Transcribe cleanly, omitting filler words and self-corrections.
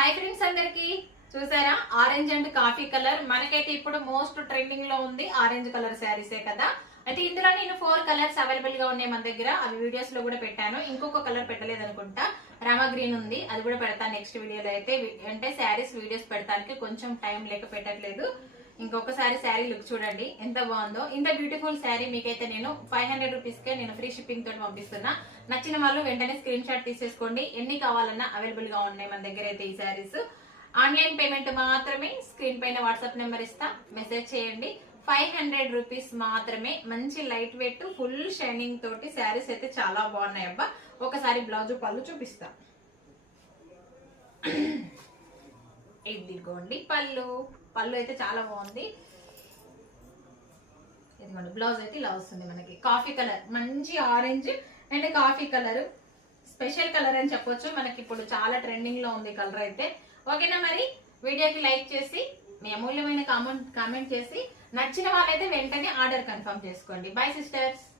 Hi friends అందరికి చూసారా orange and coffee colour మనకైతే ఇప్పుడు మోస్ట్ ట్రెండింగ్ లో ఉంది ఆరెంజ్ కలర్ శారీసే కదా. అయితే ఇందులో నేను 4 కలర్స్ అవైలబుల్ గా ఉన్నాయి మన దగ్గర. అవి వీడియోస్ లో కూడా పెట్టాను. ఇంకొక కలర్ పెట్టలేదు అనుకుంటా, రామా గ్రీన్ ఉంది, అది కూడా పెడతాను నెక్స్ట్ వీడియోలో. అయితే అంటే శారీస్ వీడియోస్ పెడతానికి కొంచెం టైం లేక పెట్టట్లేదు. ఇంకొకసారి శారీ లుక్ చూడండి ఎంత బాగుందో. ఇంత బ్యూటిఫుల్ శారీ మీకైతే నేను 500 రూపీస్ కే నేను ఫ్రీ షిప్పింగ్ తోటి పంపిస్తున్నా. నచ్చిన వాళ్ళు వెంటనే స్క్రీన్ షాట్ తీసేసుకోండి. ఎన్ని కావాలన్నా అవైలబుల్ గా ఉన్నాయి మన దగ్గర అయితే ఈ శారీస్. ఆన్లైన్ పేమెంట్ మాత్రమే. స్క్రీన్ పైన వాట్సాప్ నెంబర్ ఇస్తా, మెసేజ్ చేయండి. 500 రూపీస్ మాత్రమే. మంచి లైట్ వెయిట్ ఫుల్ షైనింగ్ తోటి శారీస్ అయితే చాలా బాగున్నాయి అబ్బా. ఒకసారి బ్లౌజ్ పళ్ళు చూపిస్తా. ఇదిగోండి పళ్ళు. పళ్ళు అయితే చాలా బాగుంది. ఇదిగోండి బ్లౌజ్ అయితే ఇలా వస్తుంది మనకి. కాఫీ కలర్, మంచి orange and coffee colour, special colour అని చెప్పొచ్చు. మనకి ఇప్పుడు చాలా ట్రెండింగ్ లో ఉంది కలర్ అయితే. ఓకేనా, మరి వీడియోకి లైక్ చేసి మీ అమూల్యమైన కామెంట్ చేసి నచ్చిన వాళ్ళైతే వెంటనే ఆర్డర్ కన్ఫర్మ్ చేసుకోండి. By sisters.